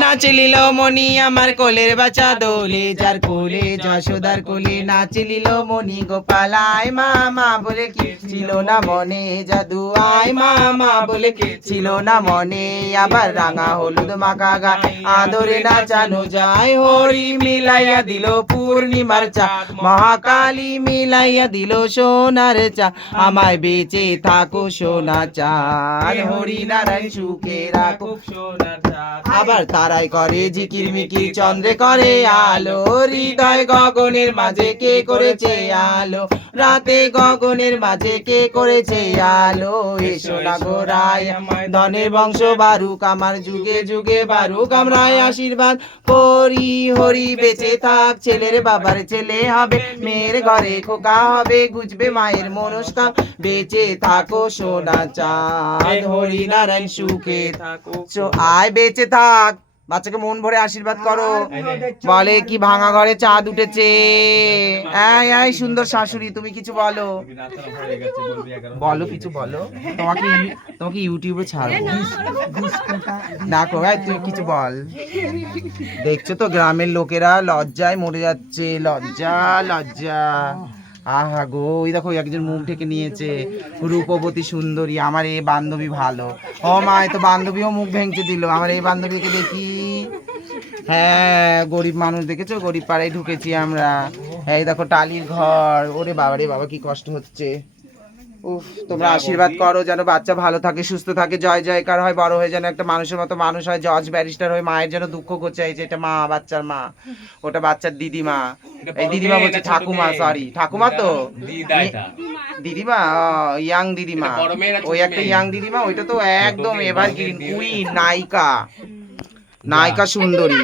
নাচিলিল মণি আমার কোলের বাচ্চা দোলে যার কোলে যশোদার কোলে নাচিলিল আয় মামা বলে কি ছিল না মনে জাদু। আয় মামা বলে কি ছিল না মনে। আবার রাঙা হলুদ মাখা গায় আদরে নাচানো যায়। হরি মিলাইয়া দিল পূর্ণিমার চা। মহাকালী মিলাইয়া দিল সোনার চা। আমায় বেঁচে থাকো সোনা চাঁদ হরি নারায়ণ সুখে রাখো। সোনার চাঁদ আবার তারাই করে জিকির মিকির চন্দ্রে করে আলো। হৃদয় গগনের মাঝে কে করেছে আলো? রাতে গগনের মাঝে কে করেছে আলো? এসো না গোরায় ধনের বংশ বারুক, আমার যুগে যুগে বারুক। আমরাই আশীর্বাদ করি, হরি বেঁচে থাক, ছেলের বাবার ছেলে হবে, মেয়ের ঘরে খোকা হবে, গুজবে মায়ের মনস্কাম বেঁচে থাকো সোনা চাঁদ, হরি নারায়ণ সুখে থাকো। আয় বেঁচে থাক। বাচ্চাকে মন ভরে আশীর্বাদ করো। বলে কি ভাঙা ঘরে চাঁদ উঠেছে। এই এই সুন্দর শাশুড়ি তুমি কিছু বলো। বলো কিছু বলো। তোমাকে তোমাকে ইউটিউবে ছাড়বো। দেখো ভাই তুই কিছু বল। দেখছ তো গ্রামের লোকেরা লজ্জায় মরে যাচ্ছে। লজ্জা লজ্জা। আহা গো, ওই দেখো একজন মুখ ঢেকে নিয়েছে। রূপবতী সুন্দরী, আমার এই বান্ধবী ভালো। ও মা তো বান্ধবীও মুখ ভেঙে দিল। আমার এই বান্ধবীকে দেখি। হ্যাঁ গরিব মানুষ দেখেছ? গরিব পাড়ায় ঢুকেছি আমরা। এই দেখো টালির ঘর। ওরে বাবা রে বাবা, কি কষ্ট হচ্ছে। উফ তোমরা আশীর্বাদ করো যেন বাচ্চা ভালো থাকে সুস্থ থাকে জয় জয়কার হয় বড় হয়ে যেন একটা মানুষের মতো মানুষ হয় জজ ব্যারিস্টার হয়ে মায়ের যেন দুঃখ করছে এই যে এটা মা বাচ্চার মা ওটা বাচ্চার দিদিমা। এই দিদিমা বলছে ঠাকুমা সরি ঠাকুমা তো? দিদা দিদিমা? ইয়াং দিদিমা। ওই একটা ইয়াং দিদিমা ওইটা তো একদম মেয়ে, কুইন নায়িকা। নায়িকা সুন্দরী।